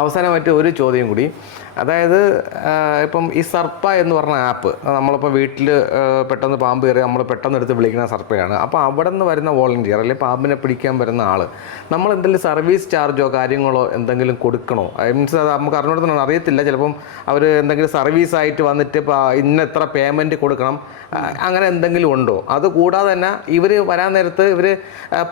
അവസാനമായിട്ട് ഒരു ചോദ്യം കൂടി. അതായത് ഇപ്പം ഈ സർപ്പ എന്ന് പറഞ്ഞ ആപ്പ് നമ്മളിപ്പോൾ വീട്ടിൽ പെട്ടെന്ന് പാമ്പ് കയറി നമ്മൾ പെട്ടെന്ന് എടുത്ത് വിളിക്കുന്ന സർപ്പയാണ്. അപ്പോൾ അവിടെ നിന്ന് വരുന്ന വോളണ്ടിയർ അല്ലെങ്കിൽ പാമ്പിനെ പിടിക്കാൻ വരുന്ന ആൾ നമ്മൾ എന്തെങ്കിലും സർവീസ് ചാർജോ കാര്യങ്ങളോ എന്തെങ്കിലും കൊടുക്കണോ? മീൻസ് അത് നമുക്ക് അറിഞ്ഞോടത്തൊന്നും അറിയത്തില്ല. ചിലപ്പം അവർ എന്തെങ്കിലും സർവീസ് ആയിട്ട് വന്നിട്ട് ഇന്ന എത്ര പേയ്മെന്റ് കൊടുക്കണം അങ്ങനെ എന്തെങ്കിലും ഉണ്ടോ? അത് കൂടാതെ തന്നെ ഇവർ വരാൻ നേരത്ത് ഇവർ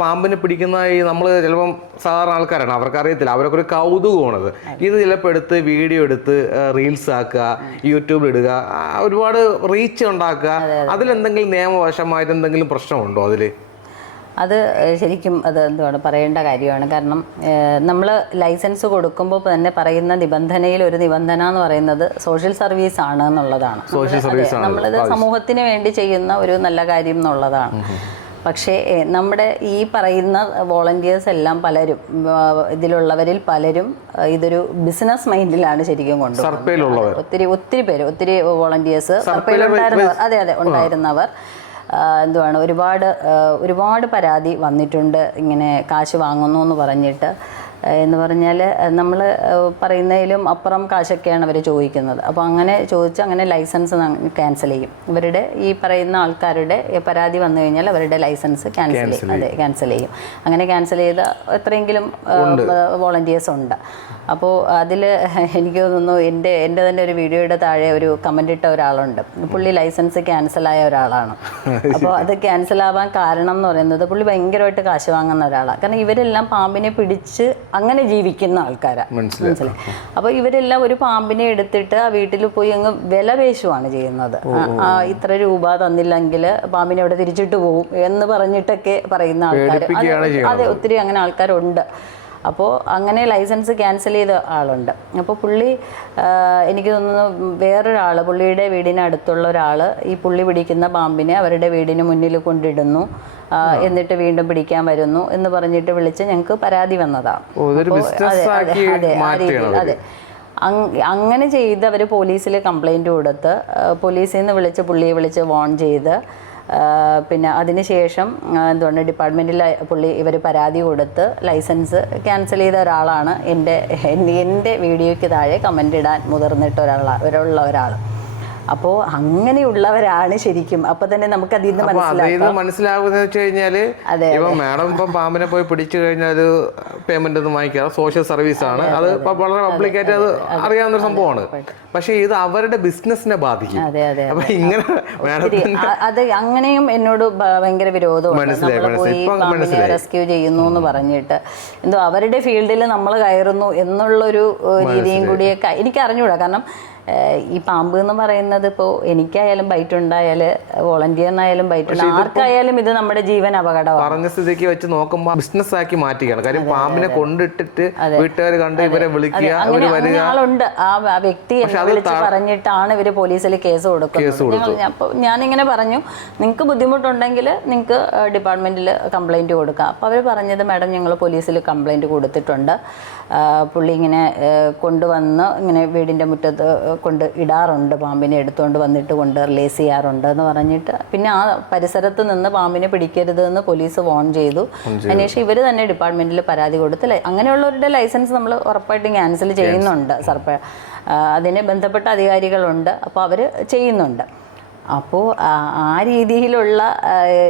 പാമ്പിനെ പിടിക്കുന്ന ഈ നമ്മൾ ചിലപ്പം സാധാരണ ആൾക്കാരാണ്. അവർക്കറിയത്തില്ല. അവരൊക്കെ ഒരു കൗതുകമാണത്. ഇത് ചിലപ്പോൾ എടുത്ത് വീഡിയോ എടുത്ത് റീൽസ് ആക്കുക യൂട്യൂബിൽ ഇടുക ഒരുപാട് റീച്ച് ഉണ്ടാക്കുക. അതിലെന്തെങ്കിലും നിയമവശമായിട്ട് എന്തെങ്കിലും പ്രശ്നമുണ്ടോ അതിൽ അത് ശരിക്കും അത് എന്തുവാണ് പറയേണ്ട കാര്യമാണ്. കാരണം നമ്മൾ ലൈസൻസ് കൊടുക്കുമ്പോൾ തന്നെ പറയുന്ന നിബന്ധനയിൽ ഒരു നിബന്ധന എന്ന് പറയുന്നത് സോഷ്യൽ സർവീസ് ആണ് എന്നുള്ളതാണ്. നമ്മളിത് സമൂഹത്തിന് വേണ്ടി ചെയ്യുന്ന ഒരു നല്ല കാര്യം എന്നുള്ളതാണ്. പക്ഷേ നമ്മുടെ ഈ പറയുന്ന വോളണ്ടിയേഴ്സ് എല്ലാം പലരും ഇതിലുള്ളവരിൽ പലരും ഇതൊരു ബിസിനസ് മൈൻഡിലാണ് ശരിക്കും കൊണ്ടുപോകുന്നത് ഒത്തിരി ഒത്തിരി പേര് ഒത്തിരി വോളണ്ടിയേഴ്സ് സർപ്പയിലുണ്ടായിരുന്നവർ അതെ അതെ ഉണ്ടായിരുന്നവർ. എന്തുവാണ് ഒരുപാട് ഒരുപാട് പരാതി വന്നിട്ടുണ്ട് ഇങ്ങനെ കാശ് വാങ്ങുന്നു എന്ന് പറഞ്ഞിട്ട്. എന്ന് പറഞ്ഞാൽ നമ്മൾ പറയുന്നതിലും അപ്പുറം കാശൊക്കെയാണ് അവർ ചോദിക്കുന്നത്. അപ്പോൾ അങ്ങനെ ചോദിച്ച് അങ്ങനെ ലൈസൻസ് ക്യാൻസൽ ചെയ്യും. ഇവരുടെ ഈ പറയുന്ന ആൾക്കാരുടെ പരാതി വന്നു കഴിഞ്ഞാൽ അവരുടെ ലൈസൻസ് ക്യാൻസൽ ചെയ്യും. അതെ ക്യാൻസൽ ചെയ്യും. അങ്ങനെ ക്യാൻസൽ ചെയ്ത എത്രയെങ്കിലും വോളണ്ടിയേഴ്സ് ഉണ്ട്. അപ്പോൾ അതിൽ എനിക്ക് തോന്നുന്നു എന്റെ എന്റെ തന്നെ ഒരു വീഡിയോയുടെ താഴെ ഒരു കമന്റ് ഇട്ട ഒരാളുണ്ട്. പുള്ളി ലൈസൻസ് ക്യാൻസലായ ഒരാളാണ്. അപ്പോൾ അത് ക്യാൻസൽ ആവാൻ കാരണം എന്ന് പറയുന്നത് പുള്ളി ഭയങ്കരമായിട്ട് കാശ് വാങ്ങുന്ന ഒരാളാണ്. കാരണം ഇവരെല്ലാം പാമ്പിനെ പിടിച്ച് അങ്ങനെ ജീവിക്കുന്ന ആൾക്കാരാണ് മനസ്സിലായി. അപ്പൊ അപ്പോൾ ഇവരെല്ലാം ഒരു പാമ്പിനെ എടുത്തിട്ട് ആ വീട്ടിൽ പോയി അങ്ങ് വില പേശുവാണ് ചെയ്യുന്നത്. ഇത്ര രൂപ തന്നില്ലെങ്കിൽ പാമ്പിനെ അവിടെ തിരിച്ചിട്ട് പോകും എന്ന് പറഞ്ഞിട്ടൊക്കെ പറയുന്ന ആൾക്കാർ അതെ ഒത്തിരി അങ്ങനെ ആൾക്കാരുണ്ട്. അപ്പോൾ അങ്ങനെ ലൈസൻസ് ക്യാൻസൽ ചെയ്ത ആളുണ്ട്. അപ്പോൾ പുള്ളി എനിക്ക് തോന്നുന്നു വേറൊരാൾ പുള്ളിയുടെ വീടിന് അടുത്തുള്ള ഒരാൾ ഈ പുള്ളി പിടിക്കുന്ന പാമ്പിനെ അവരുടെ വീടിന് മുന്നിൽ കൊണ്ടിടുന്നു എന്നിട്ട് വീണ്ടും പിടിക്കാൻ വരുന്നു എന്ന് പറഞ്ഞിട്ട് വിളിച്ച് ഞങ്ങൾക്ക് പരാതി വന്നതാണ് അതെ, അതെ, ആക്കി അതെ, ആ രീതിയിൽ, അതെ. അങ്ങനെ ചെയ്ത് അവർ പോലീസിൽ കംപ്ലൈന്റ് കൊടുത്ത് പോലീസിൽ നിന്ന് വിളിച്ച് പുള്ളിയെ വിളിച്ച് വോൺ ചെയ്ത് പിന്നെ അതിനുശേഷം എന്തുകൊണ്ട് ഡിപ്പാർട്ട്മെന്റിൽ പുള്ളി ഇവർ പരാതി കൊടുത്ത് ലൈസൻസ് ക്യാൻസൽ ചെയ്ത ഒരാളാണ് എന്റെ- എന്റെ വീഡിയോയ്ക്ക് താഴെ കമന്റ് ഇടാൻ മുതിർന്നിട്ട് ഒരാളാണ് ഒരാളുള്ള ഒരാൾ അപ്പോൾ അങ്ങനെയുള്ളവരാണ് ശരിക്കും. അപ്പൊ തന്നെ നമുക്ക് അതിൽ നിന്ന് മനസ്സിലാവും മനസ്സിലാക്കാം. അതിൽ മനസ്സിലാകുന്ന വെച്ച് കഴിഞ്ഞാൽ ഇപ്പൊ മാഡം ഇപ്പം പാമ്പിനെ പോയി പിടിച്ചു കഴിഞ്ഞാൽ പേയ്മെന്റ് ഒന്നും വാങ്ങിക്കാതെ സോഷ്യൽ സർവീസ് ആണ്. അത് വളരെ പബ്ലിക്കായിട്ട് അത് അറിയാവുന്ന ഒരു സംഭവമാണ്. പക്ഷേ ഇത് അവരുടെ ബിസിനസിനെ ബാധിക്കും. അപ്പൊ ഇങ്ങനെ അത് അങ്ങനെയും എന്നോട് ഭയങ്കര മനസ്സിലായി. റെസ്ക്യൂ ചെയ്യുന്നു എന്ന് പറഞ്ഞിട്ട് എന്തോ അവരുടെ ഫീൽഡിൽ നമ്മൾ കയറുന്നു എന്നുള്ളൊരു രീതിയും കൂടിയൊക്കെ എനിക്ക് അറിഞ്ഞൂടാ കാരണം ഈ പാമ്പ് എന്ന് പറയുന്നത് ഇപ്പോൾ എനിക്കായാലും ബൈറ്റ് ഉണ്ടായാൽ വോളണ്ടിയറിനായാലും ബൈറ്റ് ഉണ്ട് ആർക്കായാലും ഇത് നമ്മുടെ ജീവൻ അപകടമാണ്. പറഞ്ഞ സ്ഥിതിക്ക് വെച്ച് നോക്കുമ്പോൾ ബിസിനസ് ആക്കി മാറ്റുകയാണ്. കാര്യം പാമ്പിനെ കൊണ്ടിട്ടിട്ട് വീട്ടുകാർ കണ്ട് ഇവരെ വിളിക്കുക വരിക. ആളുണ്ട്. ആ വ്യക്തി വിളിച്ച് പറഞ്ഞിട്ടാണ് ഇവർ പോലീസിൽ കേസ് കൊടുക്കുന്നത്. അപ്പോൾ ഞാനിങ്ങനെ പറഞ്ഞു നിങ്ങൾക്ക് ബുദ്ധിമുട്ടുണ്ടെങ്കിൽ നിങ്ങൾക്ക് ഡിപ്പാർട്ട്മെന്റിൽ കംപ്ലൈന്റ് കൊടുക്കാം. അപ്പോൾ അവർ പറഞ്ഞത് മാഡം ഞങ്ങൾ പോലീസിൽ കംപ്ലൈന്റ് കൊടുത്തിട്ടുണ്ട്. പുള്ളി ഇങ്ങനെ കൊണ്ടുവന്ന് ഇങ്ങനെ വീടിന്റെ മുറ്റത്ത് കൊണ്ട് ഇടാറുണ്ട്. പാമ്പിനെ എടുത്തുകൊണ്ട് വന്നിട്ട് കൊണ്ട് റിലീസ് ചെയ്യാറുണ്ട് എന്ന് പറഞ്ഞിട്ട്. പിന്നെ ആ പരിസരത്ത് നിന്ന് പാമ്പിനെ പിടിക്കരുത് എന്ന് പോലീസ് വോൺ ചെയ്തു. അതിനുശേഷം ഇവർ തന്നെ ഡിപ്പാർട്ട്മെന്റിൽ പരാതി കൊടുത്തില്ല അങ്ങനെയുള്ളവരുടെ ലൈസൻസ് നമ്മൾ ഉറപ്പായിട്ടും ക്യാൻസൽ ചെയ്യുന്നുണ്ട്. സർപ്പ അതിനെ ബന്ധപ്പെട്ട അധികാരികളുണ്ട്. അപ്പോൾ അവർ ചെയ്യുന്നുണ്ട്. അപ്പോൾ ആ രീതിയിലുള്ള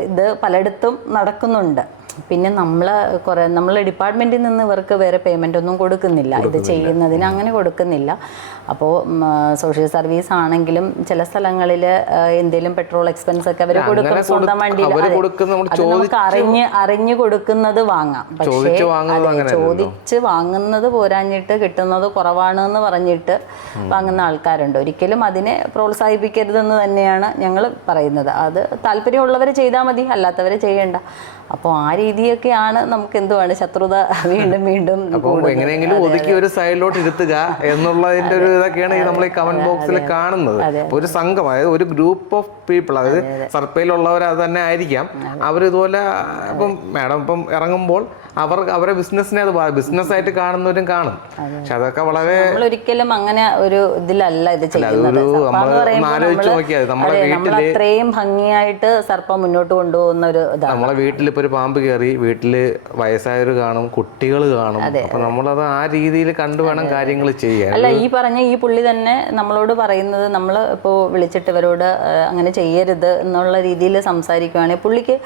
ഇത് പലയിടത്തും നടക്കുന്നുണ്ട്. പിന്നെ നമ്മൾ കുറേ നമ്മൾ ഡിപ്പാർട്ട്മെന്റിൽ നിന്ന് ഇവർക്ക് വേറെ പേയ്മെന്റ് ഒന്നും കൊടുക്കുന്നില്ല. ഇത് ചെയ്യുന്നതിന് അങ്ങനെ കൊടുക്കുന്നില്ല. അപ്പോൾ സോഷ്യൽ സർവീസ് ആണെങ്കിലും ചില സ്ഥലങ്ങളിൽ എന്തെങ്കിലും പെട്രോൾ എക്സ്പെൻസ് ഒക്കെ അവർ കൊടുക്കും സ്വന്തം വണ്ടിയിൽ അത്. നമുക്ക് അറിഞ്ഞ് അറിഞ്ഞ് കൊടുക്കുന്നത് വാങ്ങാം. പക്ഷേ ചോദിച്ച് വാങ്ങുന്നത് പോരാഞ്ഞിട്ട് കിട്ടുന്നത് കുറവാണ് എന്ന് പറഞ്ഞിട്ട് വാങ്ങുന്ന ആൾക്കാരുണ്ട്. ഒരിക്കലും അതിനെ പ്രോത്സാഹിപ്പിക്കരുതെന്ന് തന്നെയാണ് ഞങ്ങൾ പറയുന്നത്. അത് താല്പര്യമുള്ളവർ ചെയ്താൽ മതി അല്ലാത്തവർ ചെയ്യേണ്ട. അപ്പോൾ ആ രീതിയൊക്കെയാണ് നമുക്ക് എന്തുവാണ് ശത്രുത വീണ്ടും വീണ്ടും എങ്ങനെയെങ്കിലും ഒതുക്കി ഒരു സൈഡിലോട്ട് ഇരുത്തുക എന്നുള്ളതിന്റെ ഒരു ഇതൊക്കെയാണ് ഈ നമ്മൾ ഈ കമന്റ് ബോക്സിൽ കാണുന്നത്. ഒരു സംഘം അതായത് ഒരു ഗ്രൂപ്പ് ഓഫ് പീപ്പിൾ അതായത് സർപ്പയിലുള്ളവർ അത്. തന്നെ ആയിരിക്കാം. അവർ ഇതുപോലെ ഇപ്പം മാഡം ഇപ്പം ഇറങ്ങുമ്പോൾ അവർ അവരെ ബിസിനസ്സിനെ അത് ബിസിനസ് ആയിട്ട് കാണുന്നവരും കാണും. പക്ഷെ അതൊക്കെ വളരെ ഒരിക്കലും അങ്ങനെ ഒരു ഇതിലല്ല ഇത് ചെയ്യുന്നത്. വീട്ടിൽ അത്രയും ഭംഗിയായിട്ട് സർപ്പം മുന്നോട്ട് കൊണ്ടുപോകുന്ന ഒരു നമ്മളെ വീട്ടിൽ ഇപ്പൊ ഒരു പാമ്പ് കയറി വീട്ടിൽ വയസ്സായവർ കാണും കുട്ടികൾ കാണും. അപ്പൊ നമ്മളത് ആ രീതിയിൽ കണ്ടു വേണം കാര്യങ്ങൾ ചെയ്യാൻ. അല്ല ഈ പറഞ്ഞ ഈ പുള്ളി തന്നെ നമ്മളോട് പറയുന്നത് നമ്മൾ ഇപ്പോൾ വിളിച്ചിട്ട് ഇവരോട് അങ്ങനെ ചെയ്യരുത് എന്നുള്ള രീതിയിൽ സംസാരിക്കുകയാണെങ്കിൽ പുള്ളിക്ക്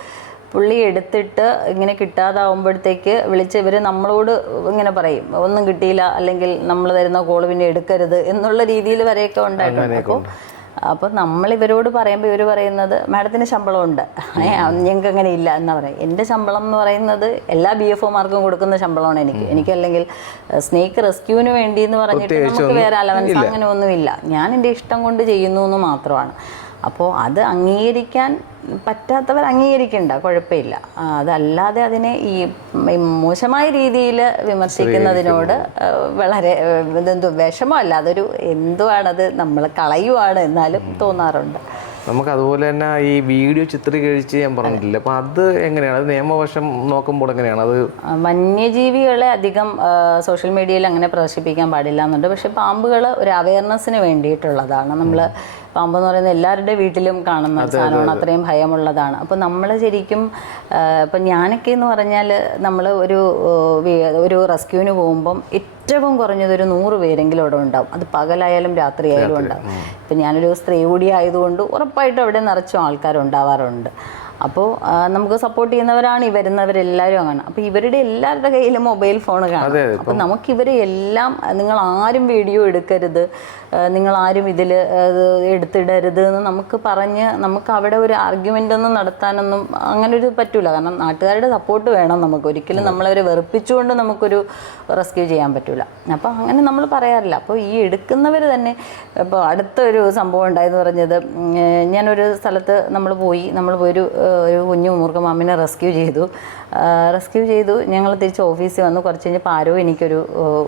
പുള്ളി എടുത്തിട്ട് ഇങ്ങനെ കിട്ടാതാവുമ്പോഴത്തേക്ക് വിളിച്ച് ഇവർ നമ്മളോട് ഇങ്ങനെ പറയും ഒന്നും കിട്ടിയില്ല അല്ലെങ്കിൽ നമ്മൾ തരുന്ന കോൾ പിന്നെ എടുക്കരുത് എന്നുള്ള രീതിയിൽ വരെയൊക്കെ ഉണ്ടായിട്ടുണ്ട്. അപ്പോൾ അപ്പോൾ നമ്മൾ ഇവരോട് പറയുമ്പോൾ ഇവർ പറയുന്നത് മാഡത്തിന് ഉണ്ട് ഞങ്ങൾക്ക് അങ്ങനെ ഇല്ല എന്നാ പറയും. എന്റെ ശമ്പളം എന്ന് പറയുന്നത് എല്ലാ ബി എഫ് ഒമാർക്കും കൊടുക്കുന്ന ശമ്പളമാണ് എനിക്ക്. എനിക്കല്ലെങ്കിൽ സ്നേക്ക് റെസ്ക്യൂവിന് വേണ്ടി എന്ന് പറഞ്ഞിട്ട് നമുക്ക് വേറെ അലവൻസ് അങ്ങനെ ഒന്നുമില്ല ഞാൻ എന്റെ ഇഷ്ടം കൊണ്ട് ചെയ്യുന്നു എന്ന് മാത്രമാണ്. അപ്പോൾ അത് അംഗീകരിക്കാൻ പറ്റാത്തവർ അംഗീകരിക്കണ്ട കുഴപ്പമില്ല. അതല്ലാതെ അതിനെ ഈ മോശമായ രീതിയിൽ വിമർശിക്കുന്നതിനോട് വളരെ ഇതെന്തോ വിഷമമല്ല. അതൊരു എന്തുവാണത് നമ്മൾ കളയുവാണ് എന്നാലും തോന്നാറുണ്ട്. നമുക്ക് അതുപോലെ തന്നെ ഈ വീഡിയോ ചിത്രീകരിച്ച് ഞാൻ പറഞ്ഞിട്ടില്ല. അപ്പൊ അത് എങ്ങനെയാണ്? അത് നിയമവശം നോക്കുമ്പോൾ എങ്ങനെയാണ്? അത് വന്യജീവികളെ അധികം സോഷ്യൽ മീഡിയയിൽ അങ്ങനെ പ്രദർശിപ്പിക്കാൻ പാടില്ല എന്നുണ്ട്. പക്ഷെ പാമ്പുകൾ ഒരു അവയർനെസ്സിന് വേണ്ടിയിട്ടുള്ളതാണ്. നമ്മൾ പാമ്പ് എന്ന് പറയുന്നത് എല്ലാവരുടെ വീട്ടിലും കാണുന്ന സാധനമാണ്. അത്രയും ഭയമുള്ളതാണ്. അപ്പോൾ നമ്മൾ ശരിക്കും ഇപ്പം ഞാനൊക്കെ എന്ന് പറഞ്ഞാൽ നമ്മൾ ഒരു ഒരു റെസ്ക്യൂവിന് പോകുമ്പം ഏറ്റവും കുറഞ്ഞത് ഒരു നൂറ് പേരെങ്കിലും അവിടെ ഉണ്ടാവും. അത് പകലായാലും രാത്രിയായാലും ഉണ്ടാവും. ഇപ്പം ഞാനൊരു സ്ത്രീ കൂടി ആയതുകൊണ്ട് ഉറപ്പായിട്ടും അവിടെ നിറച്ചും ആൾക്കാരുണ്ടാവാറുണ്ട്. അപ്പോൾ നമുക്ക് സപ്പോർട്ട് ചെയ്യുന്നവരാണ് ഈ വരുന്നവരെല്ലാവരും അങ്ങനെ. അപ്പോൾ ഇവരുടെ എല്ലാവരുടെ കയ്യിലും മൊബൈൽ ഫോൺ കാണും. അപ്പോൾ നമുക്ക് ഇവരെ എല്ലാം നിങ്ങൾ ആരും വീഡിയോ എടുക്കരുത്. നിങ്ങൾ ആരും ഇതിൽ എടുത്തിടരുത് എന്ന് നമുക്ക് പറഞ്ഞ് നമുക്ക് അവിടെ ഒരു ആർഗ്യുമെന്റ് ഒന്നും നടത്താനൊന്നും അങ്ങനെ ഒരു പറ്റൂല. കാരണം നാട്ടുകാരുടെ സപ്പോർട്ട് വേണം നമുക്ക്. ഒരിക്കലും നമ്മളവരെ വെറുപ്പിച്ചുകൊണ്ട് നമുക്കൊരു റെസ്ക്യൂ ചെയ്യാൻ പറ്റൂല. അപ്പോൾ അങ്ങനെ നമ്മൾ പറയാറില്ല. അപ്പോൾ ഈ എടുക്കുന്നവർ തന്നെ ഇപ്പോൾ അടുത്തൊരു സംഭവം ഉണ്ടായെന്ന് പറഞ്ഞത് ഞാനൊരു സ്ഥലത്ത് നമ്മൾ പോയി. നമ്മൾ പോയി ഒരു കുഞ്ഞു മൂർഖമാമിനെ റെസ്ക്യൂ ചെയ്തു. റെസ്ക്യൂ ചെയ്തു. ഞങ്ങൾ തിരിച്ച് ഓഫീസിൽ വന്നു. കുറച്ച് കഴിഞ്ഞപ്പോൾ ആരോ എനിക്കൊരു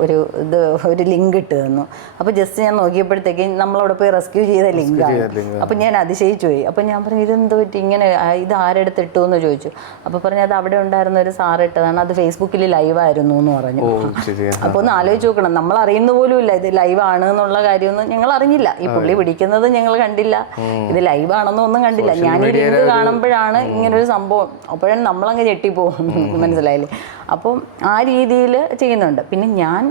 ഒരു ഇത് ഒരു ലിങ്ക് ഇട്ട് തന്നു. അപ്പോൾ ജസ്റ്റ് ഞാൻ നോക്കിയപ്പോഴത്തേക്ക് നമ്മളവിടെ പോയി റെസ്ക്യൂ ചെയ്ത ലിങ്കാണ് അപ്പോൾ ഞാൻ അതിശയിച്ചു പോയി. അപ്പോൾ ഞാൻ പറഞ്ഞു ഇതെന്ത് പറ്റി? ഇങ്ങനെ ഇത് ആരെടുത്ത് ഇട്ടു? എന്ന് ചോദിച്ചു. അപ്പോൾ പറഞ്ഞു അത് അവിടെ ഉണ്ടായിരുന്ന ഒരു സാറ് ഇട്ടതാണ്. അത് ഫേസ്ബുക്കിൽ ലൈവായിരുന്നു എന്ന് പറഞ്ഞു. അപ്പോൾ ഒന്ന് ആലോചിച്ച് നോക്കണം. നമ്മൾ അറിയുന്ന പോലും ഇല്ല. ഇത് ലൈവാണ് ആണ് എന്നുള്ള കാര്യമൊന്നും ഞങ്ങൾ അറിഞ്ഞില്ല. ഈ പുള്ളി പിടിക്കുന്നത് ഞങ്ങൾ കണ്ടില്ല. ഇത് ലൈവ് ആണെന്നോ കണ്ടില്ല. ഞാൻ ഈ ലിങ്ക് കാണുമ്പോഴാണ് ഇങ്ങനെ ഇങ്ങനൊരു സംഭവം. അപ്പോഴാണ് നമ്മളങ്ങ് ഞെട്ടിപ്പോകും മനസ്സിലായില്ലേ? അപ്പോൾ ആ രീതിയിൽ ചെയ്യുന്നുണ്ട്. പിന്നെ ഞാൻ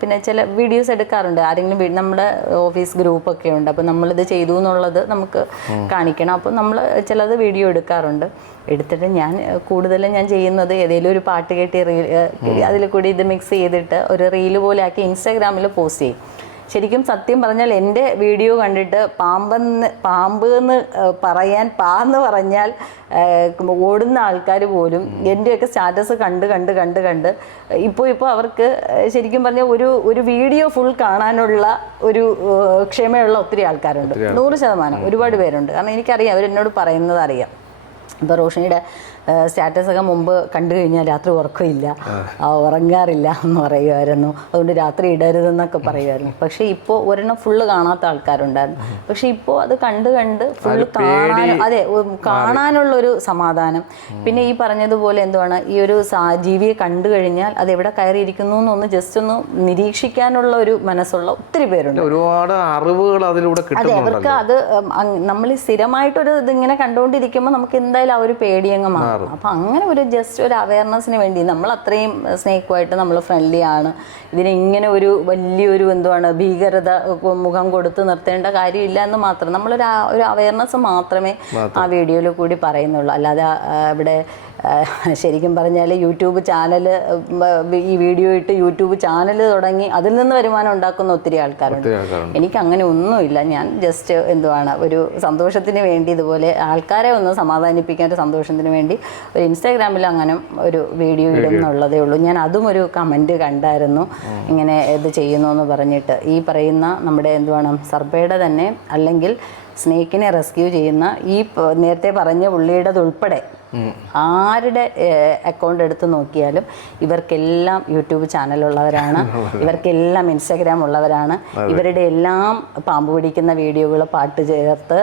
പിന്നെ ചില വീഡിയോസ് എടുക്കാറുണ്ട്. ആരെങ്കിലും നമ്മുടെ ഓഫീസ് ഗ്രൂപ്പൊക്കെ ഉണ്ട്. അപ്പം നമ്മളിത് ചെയ്തു എന്നുള്ളത് നമുക്ക് കാണിക്കണം. അപ്പം നമ്മൾ ചിലത് വീഡിയോ എടുക്കാറുണ്ട്. എടുത്തിട്ട് ഞാൻ കൂടുതലും ഞാൻ ചെയ്യുന്നത് ഏതെങ്കിലും ഒരു പാട്ട് കേട്ടി റീൽ അതിൽ കൂടി ഇത് മിക്സ് ചെയ്തിട്ട് ഒരു റീൽ പോലെ ആക്കി ഇൻസ്റ്റാഗ്രാമിൽ പോസ്റ്റ് ചെയ്യും. ശരിക്കും സത്യം പറഞ്ഞാൽ എന്റെ വീഡിയോ കണ്ടിട്ട് പാമ്പെന്ന് പാമ്പ് എന്ന് പറയാൻ പാന്ന് പറഞ്ഞാൽ ഓടുന്ന ആൾക്കാർ പോലും എന്റെയൊക്കെ സ്റ്റാറ്റസ് കണ്ട് കണ്ട് കണ്ട് കണ്ട്. ഇപ്പോൾ ഇപ്പോൾ അവർക്ക് ശരിക്കും പറഞ്ഞാൽ ഒരു ഒരു വീഡിയോ ഫുൾ കാണാനുള്ള ഒരു ക്ഷമയുള്ള ഒത്തിരി ആൾക്കാരുണ്ട്. നൂറ് ശതമാനം ഒരുപാട് പേരുണ്ട്. കാരണം എനിക്കറിയാം അവരെന്നോട് പറയുന്നത് അറിയാം. ഇപ്പോൾ റോഷിനിയുടെ സ്റ്റാറ്റസ് ഒക്കെ മുമ്പ് കണ്ടു കഴിഞ്ഞാൽ രാത്രി ഉറക്കമില്ല. ഉറങ്ങാറില്ല എന്ന് പറയുമായിരുന്നു. അതുകൊണ്ട് രാത്രി ഇടരുതെന്നൊക്കെ പറയുമായിരുന്നു. പക്ഷെ ഇപ്പോൾ ഒരെണ്ണം ഫുള്ള് കാണാത്ത ആൾക്കാരുണ്ടായിരുന്നു. പക്ഷെ ഇപ്പോൾ അത് കണ്ട് കണ്ട് ഫുള്ള് കാണാൻ അതെ കാണാനുള്ളൊരു സമാധാനം. പിന്നെ ഈ പറഞ്ഞതുപോലെ എന്തുവാണ് ഈ ഒരു ജീവിയെ കണ്ടു കഴിഞ്ഞാൽ അത് എവിടെ കയറിയിരിക്കുന്നു എന്നൊന്ന് ജസ്റ്റ് ഒന്ന് നിരീക്ഷിക്കാനുള്ള ഒരു മനസ്സുള്ള ഒത്തിരി പേരുണ്ട്. ഒരുപാട് അറിവുകൾ അതിലൂടെ അതെ അവർക്ക് അത് നമ്മൾ സ്ഥിരമായിട്ടൊരു ഇതിങ്ങനെ കണ്ടുകൊണ്ടിരിക്കുമ്പോൾ നമുക്ക് എന്തായാലും ആ ഒരു പേടിയങ്ങ് മാറും. അപ്പം അങ്ങനെ ഒരു ജസ്റ്റ് ഒരു അവയർനെസ്സിന് വേണ്ടി നമ്മൾ അത്രയും സ്നേക്കുമായിട്ട് നമ്മൾ ഫ്രണ്ട്ലി ആണ്. ഇതിനെ ഇങ്ങനെ ഒരു വലിയൊരു എന്തുവാണ് ഭീകരത മുഖം കൊടുത്ത് നിർത്തേണ്ട കാര്യമില്ല എന്ന് മാത്രം. നമ്മളൊരു ഒരു അവയർനെസ് മാത്രമേ ആ വീഡിയോയിൽ കൂടി പറയുന്നുള്ളൂ. അല്ലാതെ ഇവിടെ ശരിക്കും പറഞ്ഞാൽ യൂട്യൂബ് ചാനൽ ഈ വീഡിയോ ഇട്ട് യൂട്യൂബ് ചാനൽ തുടങ്ങി അതിൽ നിന്ന് വരുമാനം ഉണ്ടാക്കുന്ന ഒത്തിരി ആൾക്കാരുണ്ട്. ഒത്തിരി ആൾക്കാരുണ്ട്. എനിക്ക് അങ്ങനെ ഒന്നുമില്ല. ഞാൻ ജസ്റ്റ് എന്തുവാണ് ഒരു സന്തോഷത്തിന് വേണ്ടി ഇതുപോലെ ആൾക്കാരെ ഒന്ന് സമാധാനിപ്പിക്കാൻ ഒരു സന്തോഷത്തിന് വേണ്ടി ഒരു ഇൻസ്റ്റാഗ്രാമിൽ അങ്ങനെ ഒരു വീഡിയോ ഇടുന്നുള്ളതേ ഉള്ളൂ. ഞാൻ അതും ഒരു കമന്റ് കണ്ടായിരുന്നു. ഇങ്ങനെ ഇത് ചെയ്യുന്നു എന്ന് പറഞ്ഞിട്ട്. ഈ പറയുന്ന നമ്മുടെ എന്തുവേണം സർബയുടെ തന്നെ അല്ലെങ്കിൽ സ്നേക്കിനെ റെസ്ക്യൂ ചെയ്യുന്ന ഈ നേരത്തെ പറഞ്ഞ പുള്ളിയുടേതുൾപ്പെടെ ആരുടെ അക്കൗണ്ട് എടുത്ത് നോക്കിയാലും ഇവർക്കെല്ലാം യൂട്യൂബ് ചാനൽ ഉള്ളവരാണ്. ഇവർക്കെല്ലാം ഇൻസ്റ്റാഗ്രാം ഉള്ളവരാണ്. ഇവരുടെ എല്ലാം പാമ്പ് പിടിക്കുന്ന വീഡിയോകൾ പാട്ട് ചേർത്ത്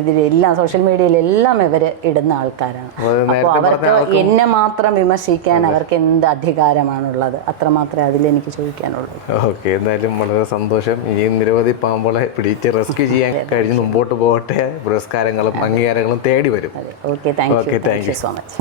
ഇതിലെല്ലാം സോഷ്യൽ മീഡിയയിലെല്ലാം ഇവർ ഇടുന്ന ആൾക്കാരാണ്. അപ്പോൾ അവർക്ക് എന്നെ മാത്രം വിമർശിക്കാൻ അവർക്ക് എന്ത് അധികാരമാണുള്ളത്? അത്രമാത്രമേ അതിലെനിക്ക് ചോദിക്കാനുള്ളൂ. ഓക്കെ എന്തായാലും വളരെ സന്തോഷം. ഈ നിരവധി പാമ്പുകളെ പിടിച്ച് റെസ്ക്യൂ ചെയ്യാൻ കഴിഞ്ഞ് മുമ്പോട്ട് പോകട്ടെ. പുരസ്കാരങ്ങളും അംഗീകാരങ്ങളും തേടി വരും. Okay thank Okay, you thank thank you so much